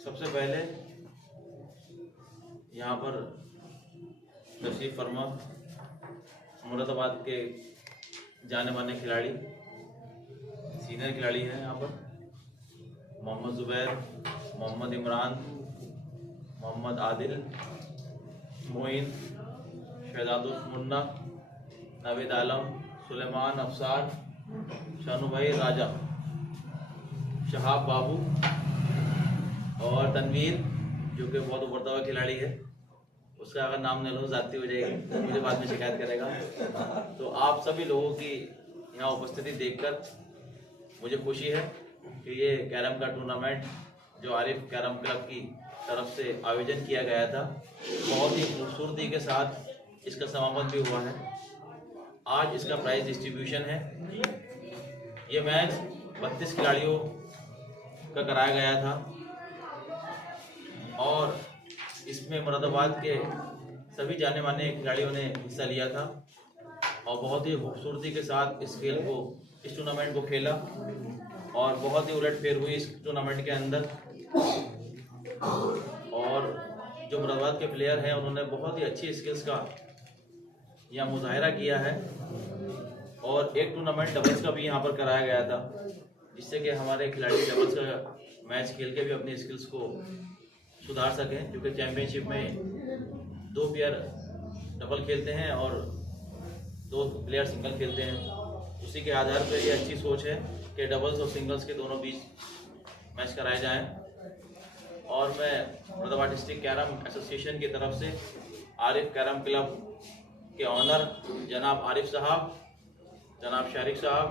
सबसे पहले यहाँ पर तशरीफ फरमा मुरादाबाद के जाने माने खिलाड़ी, सीनियर खिलाड़ी हैं यहाँ पर मोहम्मद ज़ुबैर, मोहम्मद इमरान, मोहम्मद आदिल, मोइन, शहजाद मुन्ना, नावेद आलम, सुलेमान अफसार, शानू भाई राजा, शहाब बाबू और तनवीर जो कि बहुत उभरता हुआ खिलाड़ी है। उसका अगर नाम न लो जाती हो जाएगी, मुझे बाद में शिकायत करेगा। तो आप सभी लोगों की यहाँ उपस्थिति देखकर मुझे खुशी है कि ये कैरम का टूर्नामेंट जो आरिफ कैरम क्लब की तरफ से आयोजन किया गया था, बहुत ही खूबसूरती के साथ इसका समापन भी हुआ है। आज इसका प्राइज डिस्ट्रीब्यूशन है। ये मैच 32 खिलाड़ियों का कराया गया था और इसमें मुरादाबाद के सभी जाने माने खिलाड़ियों ने हिस्सा लिया था और बहुत ही खूबसूरती के साथ इस टूर्नामेंट को खेला और बहुत ही उलटफेर हुई इस टूर्नामेंट के अंदर। और जो मुरादाबाद के प्लेयर हैं उन्होंने बहुत ही अच्छी स्किल्स का यहाँ मुजाहिरा किया है और एक टूर्नामेंट डबल्स का भी यहाँ पर कराया गया था, जिससे कि हमारे खिलाड़ी डबल्स का मैच खेल के भी अपनी स्किल्स को सुधार सकें, क्योंकि चैम्पियनशिप में 2 प्लेयर डबल खेलते हैं और 2 प्लेयर सिंगल खेलते हैं। उसी के आधार पर ये अच्छी सोच है कि डबल्स और सिंगल्स के दोनों बीच मैच कराए जाएं। और मैं मुरादाबाद डिस्ट्रिक्ट कैरम एसोसिएशन की तरफ से आरिफ कैरम क्लब के ऑनर जनाब आरिफ साहब, जनाब शारिक साहब,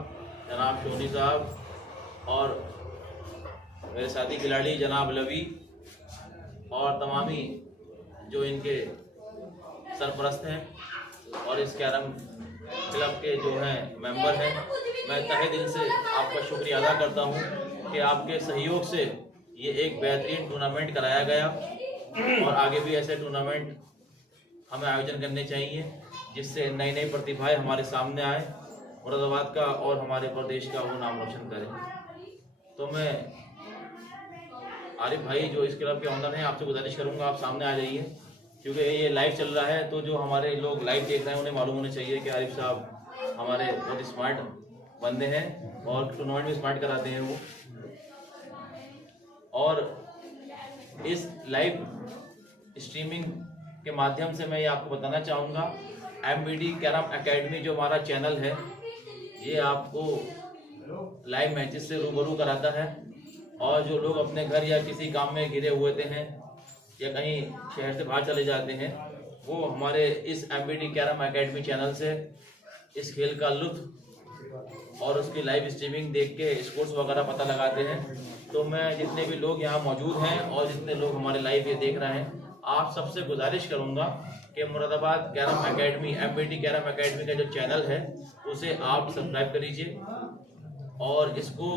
जनाब शोनी साहब और मेरे साथी खिलाड़ी जनाब लवी और तमामी जो इनके सरपरस्त हैं और इस कैरम क्लब के जो हैं मेंबर हैं, मैं तहे दिल से आपका शुक्रिया अदा करता हूं कि आपके सहयोग से ये एक बेहतरीन टूर्नामेंट कराया गया और आगे भी ऐसे टूर्नामेंट हमें आयोजन करने चाहिए, जिससे नई नई प्रतिभाएं हमारे सामने आए, मुरादाबाद का और हमारे प्रदेश का वो नाम रोशन करें। तो मैं आरिफ भाई जो इस क्लब के ऑनर हैं, आपसे गुजारिश करूंगा आप सामने आ जाइए, क्योंकि ये लाइव चल रहा है। तो जो हमारे लोग लाइव देख रहे हैं उन्हें मालूम होना चाहिए कि आरिफ साहब हमारे बहुत स्मार्ट बंदे हैं और टूर्नामेंट भी स्मार्ट कराते हैं वो। और इस लाइव स्ट्रीमिंग के माध्यम से मैं ये आपको बताना चाहूँगा, MBD कैरम एकेडमी जो हमारा चैनल है, ये आपको लाइव मैचेस से रूबरू कराता है और जो लोग अपने घर या किसी काम में घिरे हुए हैं या कहीं शहर से बाहर चले जाते हैं, वो हमारे इस MBD कैरम एकेडमी चैनल से इस खेल का लुत्फ और उसकी लाइव स्ट्रीमिंग देख के स्कोर्स वगैरह पता लगाते हैं। तो मैं जितने भी लोग यहाँ मौजूद हैं और जितने लोग हमारे लाइव ये देख रहे हैं, आप सबसे गुजारिश करूँगा कि Moradabad carrom academy MBD carrom academy का जो चैनल है उसे आप सब्सक्राइब करीजिए और इसको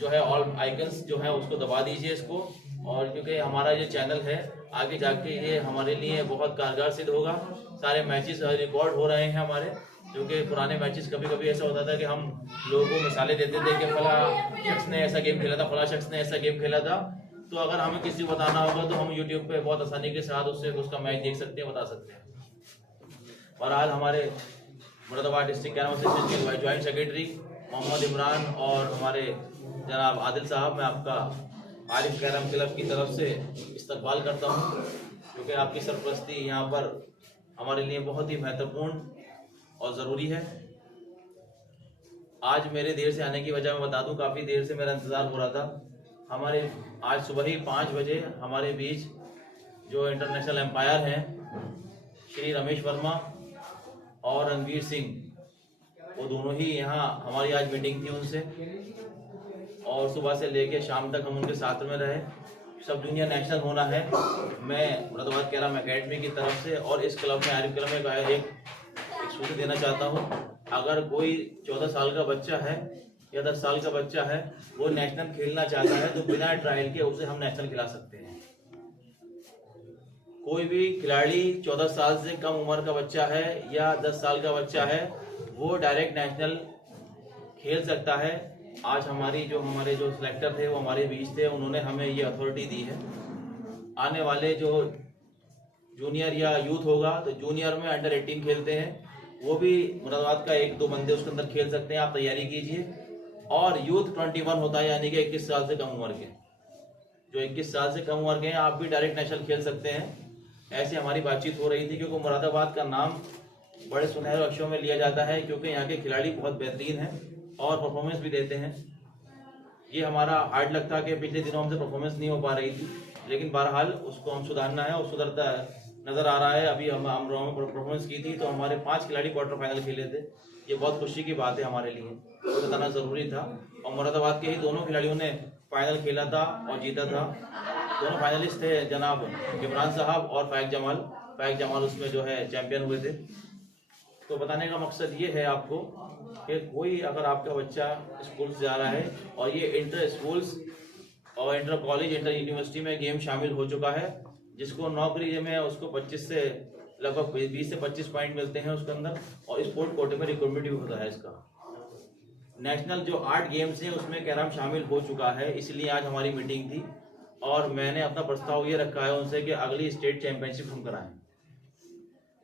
जो है ऑल आइकन्स जो है उसको दबा दीजिए इसको। और क्योंकि हमारा ये चैनल है आगे जाके ये हमारे लिए बहुत कारगर सिद्ध होगा। सारे मैचेस रिकॉर्ड हो रहे हैं हमारे, क्योंकि पुराने मैचेस कभी कभी ऐसा होता था कि हम लोगों को मिसालें देते थे कि फला शख्स ने ऐसा गेम खेला था, फला शख्स ने ऐसा गेम खेला था। तो अगर हमें किसी को बताना होगा तो हम यूट्यूब पे बहुत आसानी के साथ उसका मैच देख सकते हैं, बता सकते हैं। बहरहाल हमारे मुरादाबाद डिस्ट्रिक्ट कैरम एसोसिएशन के ज्वाइंट सेक्रेटरी मोहम्मद इमरान और हमारे जनाब आदिल साहब, मैं आपका आरिफ कैरम क्लब की तरफ से इस्तकबाल करता हूँ, क्योंकि आपकी सरपरस्ती यहाँ पर हमारे लिए बहुत ही महत्वपूर्ण और ज़रूरी है। आज मेरे देर से आने की वजह मैं बता दूँ, काफ़ी देर से मेरा इंतज़ार हो रहा था। हमारे आज सुबह ही 5 बजे हमारे बीच जो इंटरनेशनल एम्पायर हैं श्री रमेश वर्मा और रणवीर सिंह, वो दोनों ही यहाँ हमारी आज मीटिंग थी उनसे और सुबह से लेके शाम तक हम उनके साथ में रहे। सब जूनियर नेशनल होना है। मैं मुरादाबाद कैरम एकेडमी की तरफ से और इस क्लब में आरिफ क्लब में एक सूचना देना चाहता हूँ, अगर कोई 14 साल का बच्चा है या 10 साल का बच्चा है वो नेशनल खेलना चाहता है तो बिना ट्रायल के उसे हम नेशनल खिला सकते हैं। कोई भी खिलाड़ी 14 साल से कम उम्र का बच्चा है या 10 साल का बच्चा है वो डायरेक्ट नेशनल खेल सकता है आज हमारे जो सिलेक्टर थे वो हमारे बीच थे, उन्होंने हमें ये अथॉरिटी दी है। आने वाले जो जूनियर या यूथ होगा तो जूनियर में अंडर 18 खेलते हैं, वो भी मुरादाबाद का 1-2 बंदे उसके अंदर खेल सकते हैं, आप तैयारी कीजिए। और यूथ 21 होता है, यानी कि 21 साल से कम उम्र के, जो 21 साल से कम उम्र के हैं आप भी डायरेक्ट नेशनल खेल सकते हैं। ऐसे हमारी बातचीत हो रही थी, क्योंकि मुरादाबाद का नाम बड़े सुनहरे अक्षरों में लिया जाता है, क्योंकि यहाँ के खिलाड़ी बहुत बेहतरीन हैं और परफॉर्मेंस भी देते हैं। ये हमारा हार्ड लग था कि पिछले दिनों हमसे परफॉर्मेंस नहीं हो पा रही थी, लेकिन बहरहाल उसको हम सुधारना है और सुधरता नज़र आ रहा है। अभी हम अमरोहा में परफॉर्मेंस की थी तो हमारे 5 खिलाड़ी क्वार्टर फाइनल खेले थे, ये बहुत खुशी की बात है हमारे लिए, तो बताना ज़रूरी था। और मुरादाबाद के ही दोनों खिलाड़ियों ने फाइनल खेला था और जीता था। दोनों फाइनलिस्ट थे जनाब इमरान साहब और फ़ैज़ जमाल उसमें जो है चैम्पियन हुए थे। तो बताने का मकसद ये है आपको कि कोई अगर आपका बच्चा स्कूल से जा रहा है और ये इंटर स्कूल्स और इंटर कॉलेज, इंटर यूनिवर्सिटी में गेम शामिल हो चुका है, जिसको नौकरी में उसको 25 से लगभग 20 से 25 पॉइंट मिलते हैं उसके अंदर, और स्पोर्ट कोटे में रिक्रूटमेंट भी होता है इसका। नेशनल जो 8 गेम्स हैं उसमें कैरम शामिल हो चुका है, इसलिए आज हमारी मीटिंग थी और मैंने अपना प्रस्ताव ये रखा है उनसे कि अगली स्टेट चैंपियनशिप हम कराएं,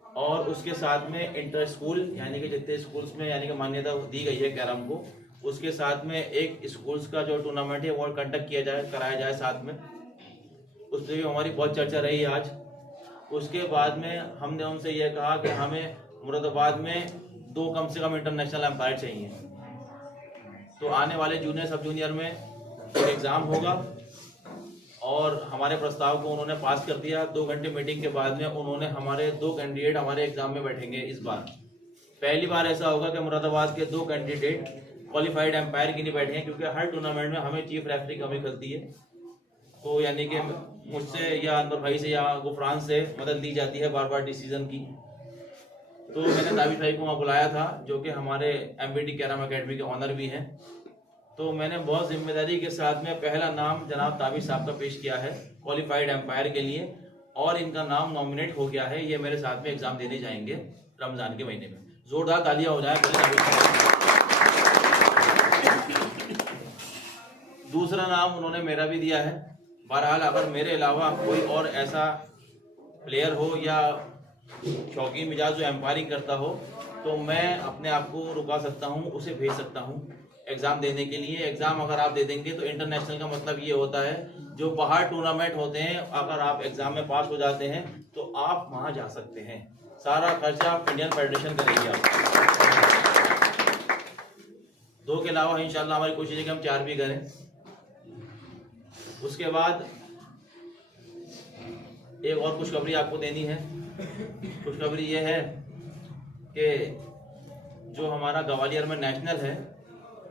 और उसके साथ में इंटर स्कूल यानी कि जितने स्कूल्स में यानी कि मान्यता दी गई है कैरम को, उसके साथ में एक स्कूल्स का जो टूर्नामेंट है वो कंडक्ट कराया जाए साथ में। उस पर भी हमारी बहुत चर्चा रही आज। उसके बाद में हमने उनसे यह कहा कि हमें मुरादाबाद में 2 कम से कम इंटरनेशनल एम्पायर चाहिए। तो आने वाले जूनियर सब जूनियर में एक एग्ज़ाम होगा और हमारे प्रस्ताव को उन्होंने पास कर दिया। 2 घंटे मीटिंग के बाद में उन्होंने हमारे 2 कैंडिडेट हमारे एग्ज़ाम में बैठेंगे। इस बार पहली बार ऐसा होगा कि मुरादाबाद के 2 कैंडिडेट क्वालिफाइड एम्पायर की नहीं बैठे हैं, क्योंकि हर टूर्नामेंट में हमें चीफ रेफरी कमी खलती है। तो यानी कि मुझसे या अनवर भाई से या गुफरान से मदद ली जाती है बार बार डिसीजन की। तो मैंने ताबिश भाई को वहाँ बुलाया था, जो कि हमारे MBD कैरम अकेडमी के ऑनर भी हैं। तो मैंने बहुत जिम्मेदारी के साथ में पहला नाम जनाब ताबिश साहब का पेश किया है क्वालिफाइड एम्पायर के लिए, और इनका नाम नॉमिनेट हो गया है। ये मेरे साथ में एग्जाम देने जाएंगे रमजान के महीने में। जोरदार तालियां हो जाए। दूसरा नाम उन्होंने मेरा भी दिया है। बहरहाल अगर मेरे अलावा कोई और ऐसा प्लेयर हो या शौकीन मिजाज जो एम्पायरिंग करता हो, तो मैं अपने आप को रुका सकता हूँ, उसे भेज सकता हूँ एग्ज़ाम देने के लिए। एग्ज़ाम अगर आप दे देंगे तो इंटरनेशनल का मतलब ये होता है जो बाहर टूर्नामेंट होते हैं, अगर आप एग्ज़ाम में पास हो जाते हैं तो आप वहाँ जा सकते हैं। सारा खर्चा इंडियन फेडरेशन करेगी आप। 2 के अलावा इंशाल्लाह हमारी कोशिश है कि हम 4 भी करें। उसके बाद एक और खुशखबरी आपको देनी है। खुशखबरी ये है कि जो हमारा ग्वालियर में नेशनल है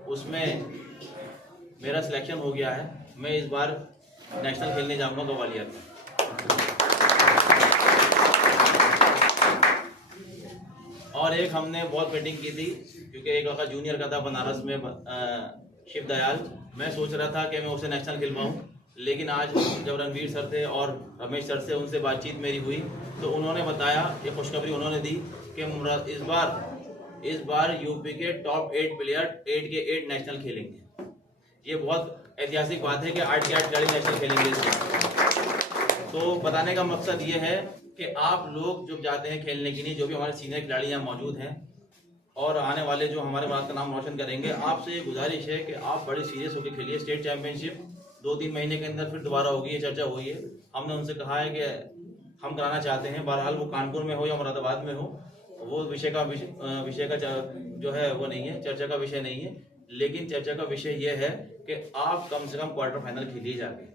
उसमें मेरा सिलेक्शन हो गया है। मैं इस बार नेशनल खेलने जाऊंगा ग्वालियर में। और एक हमने बहुत मीटिंग की थी, क्योंकि एक लड़का जूनियर का था बनारस में, शिव दयाल। मैं सोच रहा था कि मैं उसे नेशनल खिलवाऊं, लेकिन आज जब रणवीर सर थे और रमेश सर से उनसे बातचीत मेरी हुई तो उन्होंने बताया, ये खुशखबरी उन्होंने दी कि इस बार यूपी के टॉप 8 प्लेयर 8 के 8 नेशनल खेलेंगे। ये बहुत ऐतिहासिक बात है कि 8 के 8 खिलाड़ी नेशनल खेलेंगे इस बार। तो बताने का मकसद ये है कि आप लोग जब जाते हैं खेलने के लिए, जो भी हमारे सीनियर खिलाड़ी यहाँ मौजूद हैं और आने वाले जो हमारे भारत का नाम रोशन करेंगे, आपसे ये गुजारिश है कि आप बड़े सीरियस होकर खेलिए। स्टेट चैंपियनशिप 2-3 महीने के अंदर फिर दोबारा होगी, ये चर्चा हुई है। हमने उनसे कहा है कि हम कराना चाहते हैं, बहरहाल वो कानपुर में हो या मुरादाबाद में हो, वो विषय का जो है वो नहीं है, चर्चा का विषय नहीं है। लेकिन चर्चा का विषय ये है कि आप कम से कम क्वार्टर फाइनल खेलिए जाके।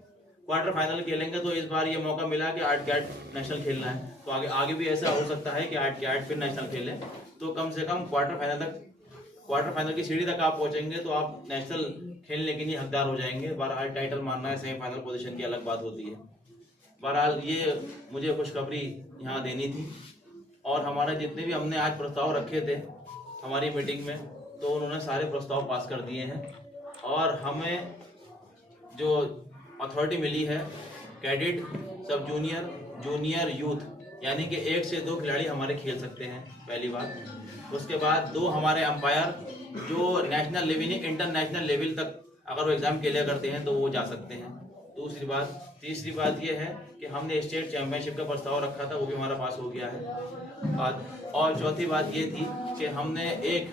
क्वार्टर फाइनल खेलेंगे तो इस बार ये मौका मिला कि 8 के 8 नेशनल खेलना है, तो आगे भी ऐसा हो सकता है कि 8 के 8 फिर नेशनल खेलें। तो कम से कम क्वार्टर फाइनल की सीढ़ी तक आप पहुंचेंगे तो आप नेशनल खेलने के लिए हकदार हो जाएंगे। बहरहाल टाइटल मानना है, सेमीफाइनल पोजीशन की अलग बात होती है। बहरहाल ये मुझे खुशखबरी यहाँ देनी थी। और हमारे जितने भी हमने आज प्रस्ताव रखे थे हमारी मीटिंग में, तो उन्होंने सारे प्रस्ताव पास कर दिए हैं। और हमें जो अथॉरिटी मिली है कैडेट, सब जूनियर, जूनियर यूथ, यानी कि 1 से 2 खिलाड़ी हमारे खेल सकते हैं पहली बार। उसके बाद 2 हमारे अंपायर जो नेशनल लेवल इंटरनेशनल लेवल तक अगर वो एग्ज़ाम क्लियर करते हैं तो वो जा सकते हैं। दूसरी बात, तीसरी बात ये है कि हमने स्टेट चैम्पियनशिप का प्रस्ताव रखा था, वो भी हमारा पास हो गया है बात। और चौथी बात ये थी कि हमने एक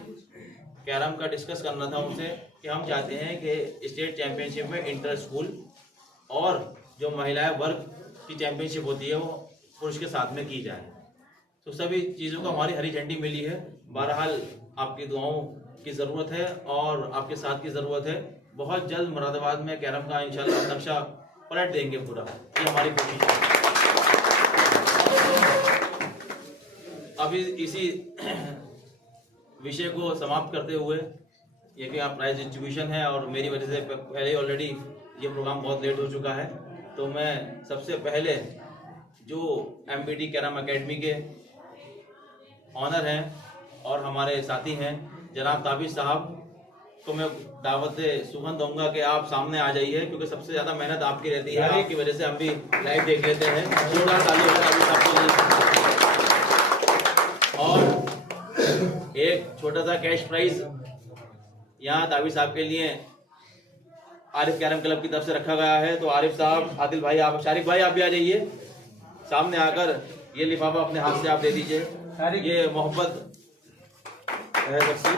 कैरम का डिस्कस करना था उनसे कि हम चाहते हैं कि स्टेट चैम्पियनशिप में इंटर स्कूल और जो महिलाएं वर्ग की चैम्पियनशिप होती है वो पुरुष के साथ में की जाए। तो सभी चीज़ों को हमारी हरी झंडी मिली है। बहरहाल आपकी दुआओं की ज़रूरत है और आपके साथ की ज़रूरत है। बहुत जल्द मुरादाबाद में कैरम का इंशाल्लाह नक्शा पलट देंगे पूरा, ये हमारी कोशिश है। अभी इसी विषय को समाप्त करते हुए, ये कि आप प्राइज डिस्ट्रीब्यूशन है और मेरी वजह से पहले ऑलरेडी ये प्रोग्राम बहुत लेट हो चुका है, तो मैं सबसे पहले जो एमबीडी कैरम एकेडमी के ऑनर हैं और हमारे साथी हैं जनाब ताबिश साहब को मैं दावत सुगंध दूंगा कि आप सामने आ जाइए, क्योंकि सबसे ज़्यादा मेहनत आपकी रहती है। आपकी वजह से हम भी लाइव देख लेते हैं। जोरदार ताली हो ताबिश साहब के लिए। और एक छोटा सा कैश प्राइज यहाँ ताबिश साहब के लिए आरिफ कैरम क्लब की तरफ से रखा गया है। तो आरिफ साहब, आदिल भाई, आप, शारिक भाई, आप भी आ जाइए सामने आकर ये लिफाफा अपने हाथ से आप दे दीजिए। ये मोहब्बत है सबसे,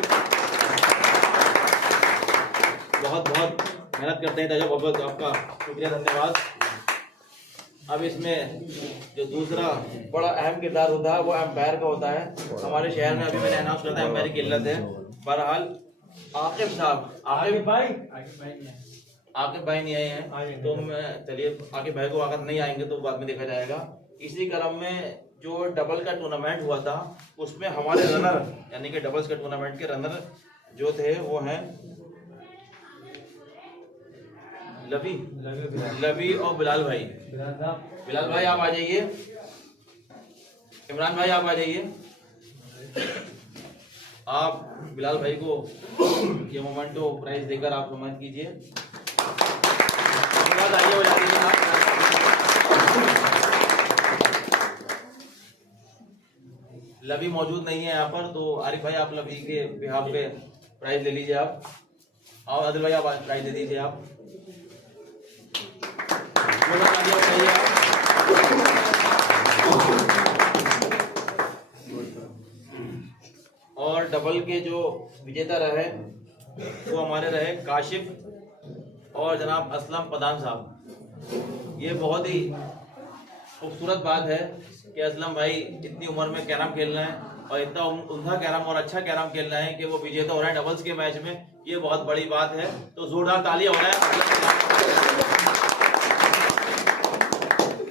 बहुत बहुत मेहनत करते हैं ताजा मोहब्बत, आपका शुक्रिया, धन्यवाद। अब इसमें जो दूसरा बड़ा अहम किरदार होता है वो एम्पायर का होता है। हमारे शहर में अभी मैंने अनाउंस किया था एम्पायर की किल्लत है। बहरहाल आकिब साहब, आकिब भाई नहीं आए हैं, तो मैं चलिए आकिब भाई को अगर नहीं आएंगे तो बाद में देखा जाएगा। इसी क्रम में जो डबल का टूर्नामेंट हुआ था उसमें हमारे रनर, यानी कि डबल्स के टूर्नामेंट के रनर जो थे वो हैं लवी और बिलाल भाई। बिलाल भाई आप आ जाइए, इमरान भाई आप आ जाइए। आप बिलाल भाई को ये मोमेंटो प्राइज देकर आप सम्मानित कीजिए। आइए हो जाती है। लवी मौजूद नहीं है यहाँ पर, तो आरिफ भाई आप लवी के बिहाफ पे प्राइज ले लीजिए आप, और आदिल भाई आप प्राइज दे दीजिए आप। और डबल के जो विजेता रहे वो हमारे रहे काशिफ और जनाब असलम पदान साहब। ये बहुत ही खूबसूरत बात है कि असलम भाई इतनी उम्र में कैरम खेल रहे हैं और इतना उम्दा कैरम और अच्छा कैरम खेल रहे हैं कि वो विजेता हो रहे हैं डबल्स के मैच में। ये बहुत बड़ी बात है, तो जोरदार तालियां हो रहा है।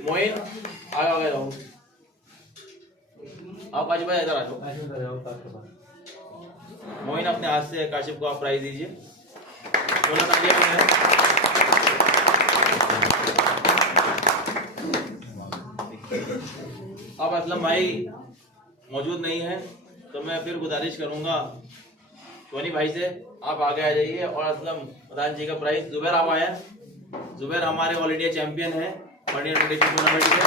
मोइन आ गए रहो, आप काशिफ भाई इधर आ जाओ। मोइन अपने हाथ से काशिफ को आप प्राइज दीजिए। अब असलम भाई मौजूद नहीं है, तो मैं फिर गुजारिश करूंगा टोनी भाई से, आप आगे आ जाइए। और असलम प्रधान जी का प्राइज जुबैर आप आए। जुबैर हमारे ऑल इंडिया चैंपियन है टूर्नामेंट के।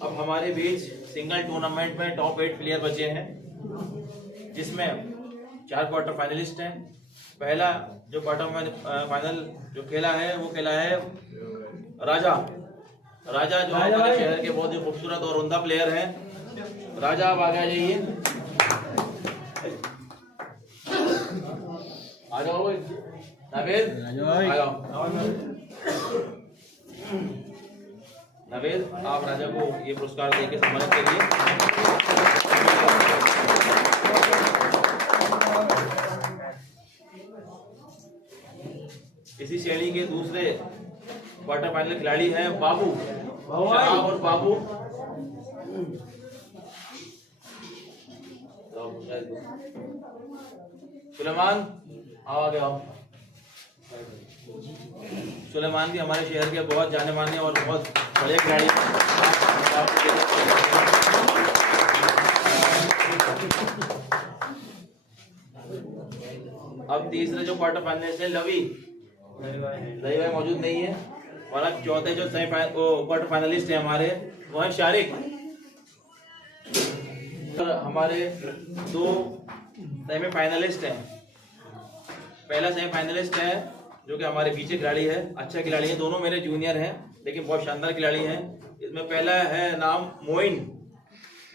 अब हमारे बीच सिंगल टूर्नामेंट में टॉप 8 प्लेयर बचे हैं, जिसमें 4 क्वार्टर फाइनलिस्ट हैं। पहला जो क्वार्टर फाइनल जो खेला है वो खेला है राजा जो हमारे शहर के बहुत ही खूबसूरत और उम्दा प्लेयर हैं। राजा आप आगे आ जाइए, आ जाओ नावेद, आ जाओ नावेद, आप राजा को ये पुरस्कार देके सम्मानित करिए। इसी श्रेणी के दूसरे क्वार्टर फाइनल खिलाड़ी हैं बाबू और बाबू। सुलेमान आओ आगे आओ। सुलेमान भी हमारे शहर के बहुत जाने माने और बहुत बड़े खिलाड़ी। अब तीसरे जो क्वार्टर फाइनल है लवी भाई मौजूद नहीं है, वाला चौथे जो क्वार्टर फाइनलिस्ट है हमारे, वो है शारिक। हमारे 2 सेमीफाइनलिस्ट हैं। पहला सेमीफाइनलिस्ट है जो कि हमारे पीछे खिलाड़ी है, अच्छा खिलाड़ी है, दोनों मेरे जूनियर हैं लेकिन बहुत शानदार खिलाड़ी हैं। इसमें पहला है नाम मोइन।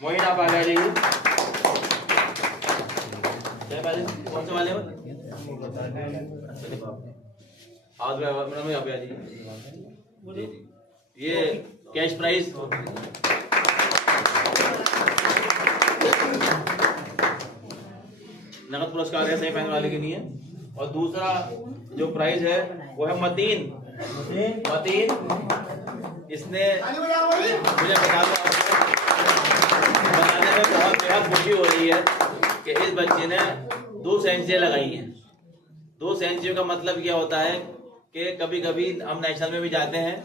मोइन आप आ जाइए। कौन से वाले हो? आज में आप आ जाइए। ये कैश प्राइज नगद पुरस्कार है सेमीफाइनल वाले के लिए। और दूसरा जो प्राइज है वो है मतीन। इसने मुझे बताने में बहुत बेहद खुशी हो रही है कि इस बच्चे ने 2 सेंचुरी लगाई हैं। 2 सेंचुरी का मतलब क्या होता है कि कभी कभी हम नेशनल में भी जाते हैं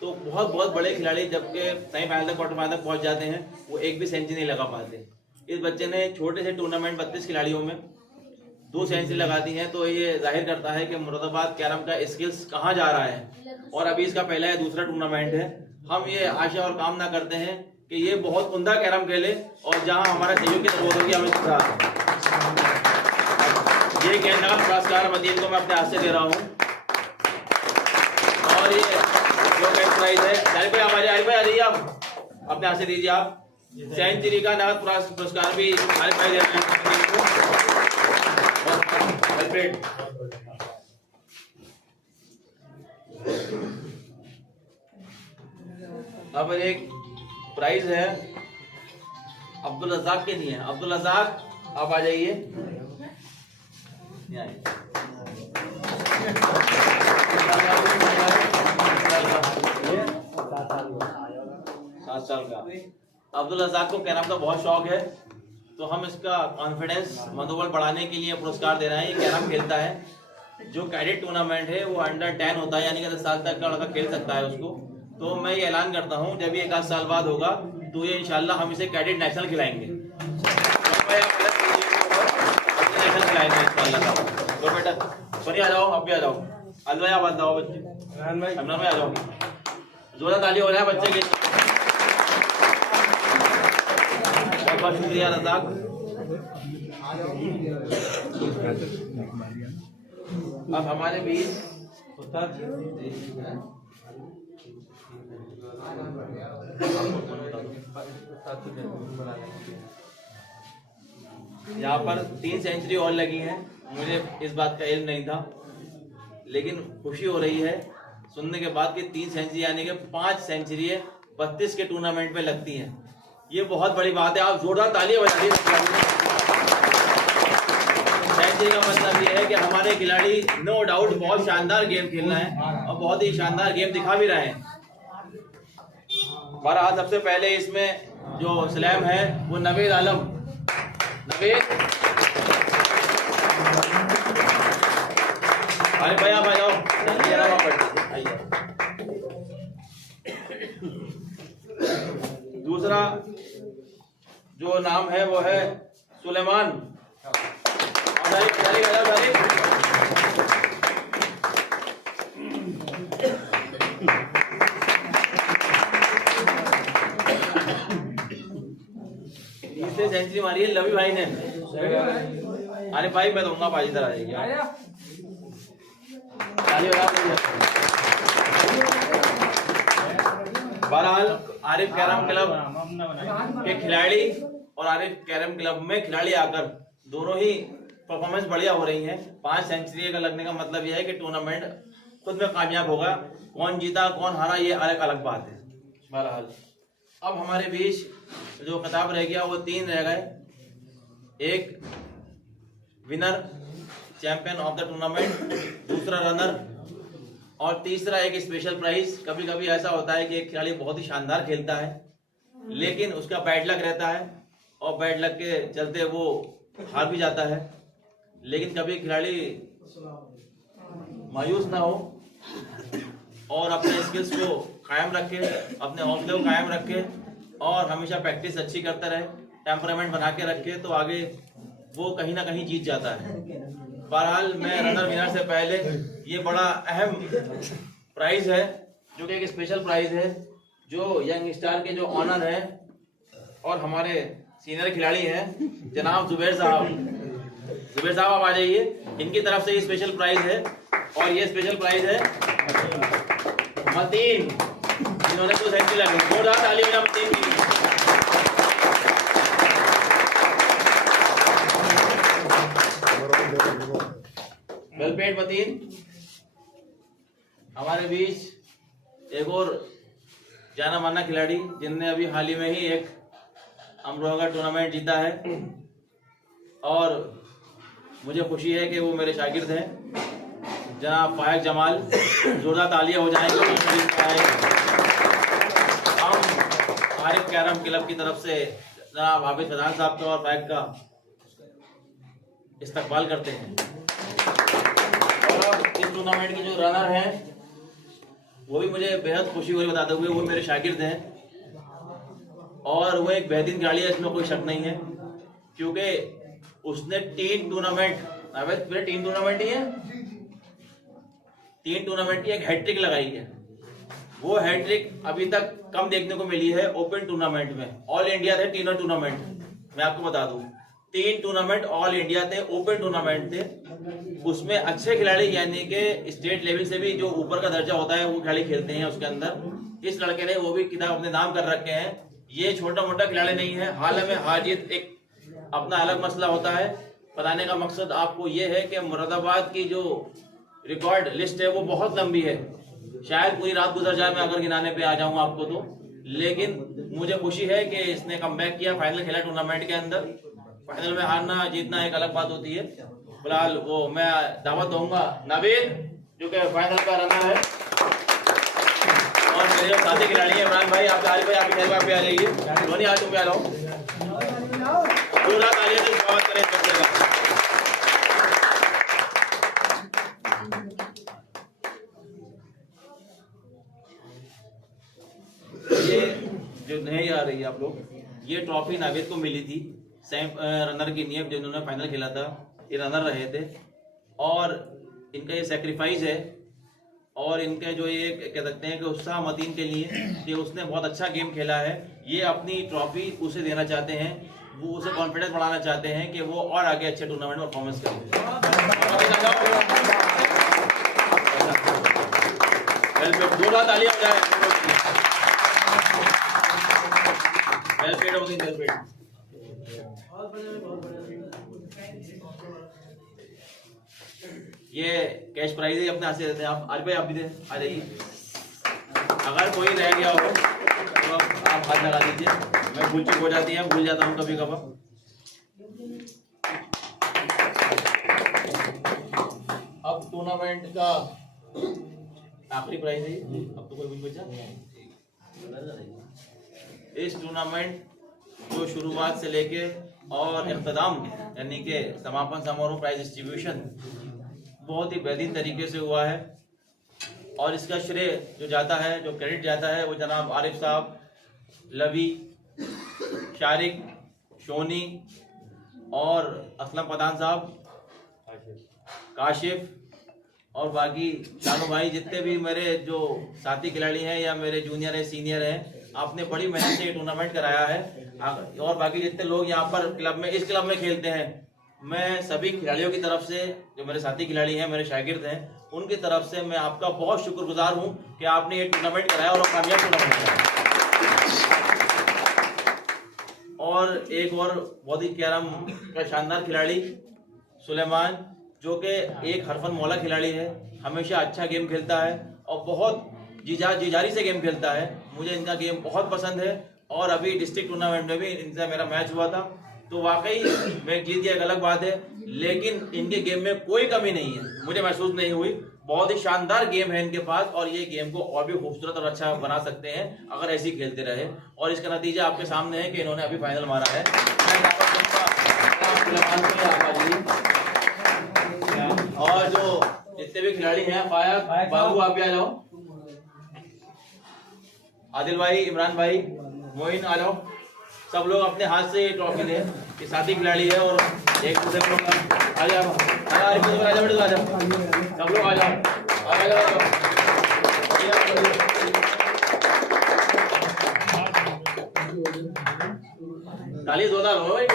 तो बहुत बड़े खिलाड़ी जबकि सेमीफाइनल तक क्वार्टर फाइनल तक पहुंच जाते हैं, वो एक भी सेंचुरी नहीं लगा पाते। इस बच्चे ने छोटे से टूर्नामेंट 32 खिलाड़ियों में 2 सेंचुरी लगा दी हैं, तो ये जाहिर करता है कि मुरादाबाद कैरम का स्किल्स कहाँ जा रहा है। और अभी इसका पहला या दूसरा टूर्नामेंट है। हम ये आशा और कामना करते हैं कि ये बहुत उम्दा कैरम खेले और जहां हमारा सहयोग की जरूरत होगी हम इसके साथ। ये नगद पुरस्कार मदीन को मैं अपने हाथ से दे रहा हूँ। और ये जो कैश प्राइज है, आरिफ भाई आ जाइए, आप अपने हाथ से दीजिए। आप सेंचुरी का नगद पुरस्कार भी आरिफ भाई दे रहे हैं। अब एक प्राइज है अब्दुल रज़ाक के लिए। अब्दुल रज़ाक आप आ जाइए। 7 साल का अब्दुल रज़ाक को कैरम का बहुत शौक है, तो हम इसका कॉन्फिडेंस मनोबल बढ़ाने के लिए पुरस्कार दे रहे हैं। ये कैरम खेलता है। जो कैडेट टूर्नामेंट है वो अंडर 10 होता है, यानी कि 10 साल तक का लड़का खेल सकता है उसको। तो मैं ये ऐलान करता हूँ जब ये 1 साल बाद होगा तो ये इंशाल्लाह हम इसे कैडेट नेशनल खिलाएंगे। नेशनल खिलाएंगे इंशाल्लाह। तो बेटा सोनी आ जाओ, आप भी आ जाओ। अलवाया बात जाओ बच्चे, इमरान भाई आ जाओ। जोरदार ताली हो रहा है बच्चे के। बहुत शुक्रिया रज़ाक। अब हमारे बीच यहाँ पर 3 सेंचुरी और लगी हैं। मुझे इस बात का इल्म नहीं था, लेकिन खुशी हो रही है सुनने के बाद कि 3 सेंचुरी यानी कि 5 सेंचुरी 32 के टूर्नामेंट में लगती हैं। ये बहुत बड़ी बात है। आप जोरदार तालियां बजाइए। सेंचुरी का मतलब ये है कि हमारे खिलाड़ी नो डाउट बहुत शानदार गेम खेल रहे हैं और बहुत ही शानदार गेम दिखा भी रहे हैं। बहरहाल सबसे पहले इसमें जो स्लैम है वो नवीद आलम। नवीद अरे भाई आप आ जाओ। दूसरा जो नाम है वो है सुलेमान। तीसरे सेंचुरी मारी है लवी भाई ने। अरे भाई मैं दूंगा भाई, इधर आ जाइए। बहरहाल आरिफ कैरम क्लब के खिलाड़ी और आरिफ कैरम क्लब में खिलाड़ी आकर दोनों ही परफॉर्मेंस बढ़िया हो रही है। 5 सेंचुरी का लगने का मतलब यह है कि टूर्नामेंट खुद में कामयाब होगा। कौन जीता कौन हारा ये अलग अलग बात है। बहरहाल अब हमारे बीच जो खिताब रह गया वो 3 रह गए। एक winner champion of the tournament, दूसरा रनर और तीसरा एक स्पेशल प्राइज। कभी कभी ऐसा होता है कि एक खिलाड़ी बहुत ही शानदार खेलता है लेकिन उसका बैड लक रहता है और बैड लक के चलते वो हार भी जाता है। लेकिन कभी खिलाड़ी मायूस ना हो और अपने स्किल्स को कायम रखे, अपने हौसले को कायम रखे और हमेशा प्रैक्टिस अच्छी करता रहे, टेम्परामेंट बना के रखे तो आगे वो कहीं ना कहीं जीत जाता है। बहरहाल मैं रनर विनर से पहले ये बड़ा अहम प्राइज है जो कि एक स्पेशल प्राइज है, जो यंग स्टार के जो ऑनर है और हमारे सीनियर खिलाड़ी हैं जनाब जुबैर साहब। जुबैर साहब आप आ जाइए, इनकी तरफ से ये स्पेशल प्राइज है। और ये स्पेशल प्राइज है मतीन, इन्होंने तो सेंचुरी लगी। जोरदार ताली हो जाए मतीन की। Well paid Mateen. हमारे बीच एक और जाना माना खिलाड़ी जिनने अभी हाल ही में ही एक अमरोहा का टूर्नामेंट जीता है और मुझे खुशी है कि वो मेरे शागिर्द हैं, जनाब फायक जमाल। जोरदार तालियां हो जाएंगी। हम आरिफ कैरम क्लब की तरफ से जनाब हाफिज फैजान साहब का और फायक का इस्तकबाल करते हैं। और इस टूर्नामेंट के जो रनर हैं वो भी मुझे बेहद खुशी हो रही बताते हुए, वो मेरे शागिर्द हैं और वो एक बेहतरीन खिलाड़ी है, इसमें कोई शक नहीं है, क्योंकि उसने 3 टूर्नामेंट, पूरे 3 टूर्नामेंट ही है, 3 टूर्नामेंट की एक हैट्रिक लगाई है। वो हैट्रिक अभी तक कम देखने को मिली है ओपन टूर्नामेंट में। ऑल इंडिया थे तीनों टूर्नामेंट, मैं आपको बता दूं 3 टूर्नामेंट ऑल इंडिया थे, ओपन टूर्नामेंट थे। उसमें अच्छे खिलाड़ी यानी कि स्टेट लेवल से भी जो ऊपर का दर्जा होता है वो खिलाड़ी खेलते हैं उसके अंदर। इस लड़के ने वो भी किताब अपने नाम कर रखे हैं। ये छोटा मोटा खिलाड़ी नहीं है। हाल में हार जीत एक अपना अलग मसला होता है। बताने का मकसद आपको ये है कि मुरादाबाद की जो रिकॉर्ड लिस्ट है वो बहुत लंबी है। शायद पूरी रात गुजर जाए मैं अगर गिनाने पे आ जाऊंगा आपको तो, लेकिन मुझे खुशी है कि इसने कमबैक किया, फाइनल खेला टूर्नामेंट के अंदर। फाइनल में हारना जीतना एक अलग बात होती है। फिलहाल वो मैं दावत दूंगा नावेद जो कि फाइनल का रनर है, और मेरे जो साथी खिलाड़ी हैं इमरान भाई, आप आरिफ भाई आप इधर पे आ जाइए, धोनी आज तुम पे आ जाओ। पूरा तालियों से स्वागत करें इस बच्चे का। ये जो नहीं आ रही है आप लोग, ये ट्रॉफी नावेद को मिली थी रनर की नियम जिन्होंने फाइनल खेला था। ये रनर रहे थे और इनका ये सेक्रीफाइस है और इनके जो ये कह सकते हैं कि उत्साह मतीन के लिए कि उसने बहुत अच्छा गेम खेला है। ये अपनी ट्रॉफी उसे देना चाहते हैं, वो उसे कॉन्फिडेंस बढ़ाना चाहते हैं कि वो और आगे अच्छे टूर्नामेंट में परफॉर्मेंस करें। जोरदार तालियां हो जाए। वेल पेड हो गई, वेल पेड। ये कैश प्राइज है अपने हाथ से देते हैं आप। आज भाई आप भी दे आ जाइए। अगर कोई रह गया हो तो आप हाथ लगा दीजिए, मैं भूल चूक हो जाती है, भूल जाता हूँ कभी कभार। अब टूर्नामेंट का आखिरी प्राइज है, अब तो कोई भी बचा। इस टूर्नामेंट जो शुरुआत से लेके और इख्तिताम यानी कि समापन समारोह प्राइज डिस्ट्रीब्यूशन बहुत ही बेहतरीन तरीके से हुआ है और इसका श्रेय जो जाता है, जो क्रेडिट जाता है वो जनाब आरिफ साहब, लवी, शारिक, शोनी और असलम पठान साहब, काशिफ और बाकी शानू भाई, जितने भी मेरे जो साथी खिलाड़ी हैं या मेरे जूनियर है सीनियर हैं, आपने बड़ी मेहनत से ये टूर्नामेंट कराया है। और बाकी जितने लोग यहाँ पर क्लब में इस क्लब में खेलते हैं, मैं सभी खिलाड़ियों की तरफ से, जो मेरे साथी खिलाड़ी हैं, मेरे शागिर्द हैं, उनकी तरफ से मैं आपका बहुत शुक्रगुजार हूँ कि आपने ये टूर्नामेंट कराया और कामयाब टूर्नामेंट कराया। और एक और बहुत ही कैरम का शानदार खिलाड़ी सुलेमान, जो कि एक हरफन मौला खिलाड़ी है, हमेशा अच्छा गेम खेलता है और बहुत जीजारी से गेम खेलता है। मुझे इनका गेम बहुत पसंद है और अभी डिस्ट्रिक्ट टूर्नामेंट में भी इनसे मेरा मैच हुआ था, तो वाकई मैं जीत गया एक अलग बात है, लेकिन इनके गेम में कोई कमी नहीं है, मुझे महसूस नहीं हुई। बहुत ही शानदार गेम है इनके पास और ये गेम को और भी खूबसूरत और अच्छा बना सकते हैं अगर ऐसे ही खेलते रहे। और इसका नतीजा आपके सामने है कि इन्होंने अभी फाइनल मारा है। और जो जितने भी खिलाड़ी हैं, फायक बाबू आप भी आ जाओ, आदिल भाई, इमरान भाई, मोइन आ जाओ, सब लोग अपने हाथ से ट्रॉफी दें। ये साथी खिलाड़ी है और एक दूसरे को आ जाओ, सब लोग आ जाओ, ताली जोरदार हो भाई।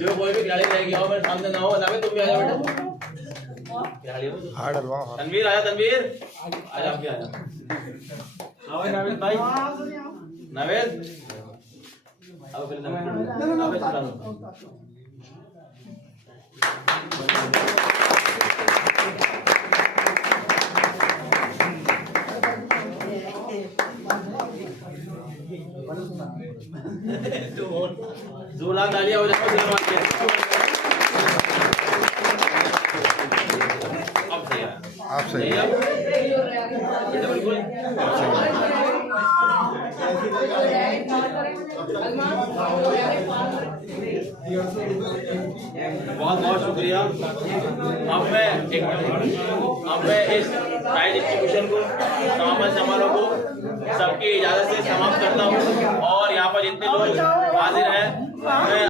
जो कोई भी खिलाड़ी रहेगी आओ मेरे सामने ना हो, नावे तुम भी आ जाओ बेटा। खिलाड़ी हो तनवीर, आया तनवीर, आजा आप भी आजा। नावेद भाई, नावेद अब फिर नावेद चला लो। जोरदार तालियां हो जाओ सिनेमा के। अब सही है, आप सही है बेटा, बिल्कुल बहुत बहुत शुक्रिया। अब मैं इस प्राइज डिस्ट्रीब्यूशन को, समापन समारोह को सबकी इजाजत से समाप्त करता हूँ। और यहाँ पर जितने लोग हाजिर हैं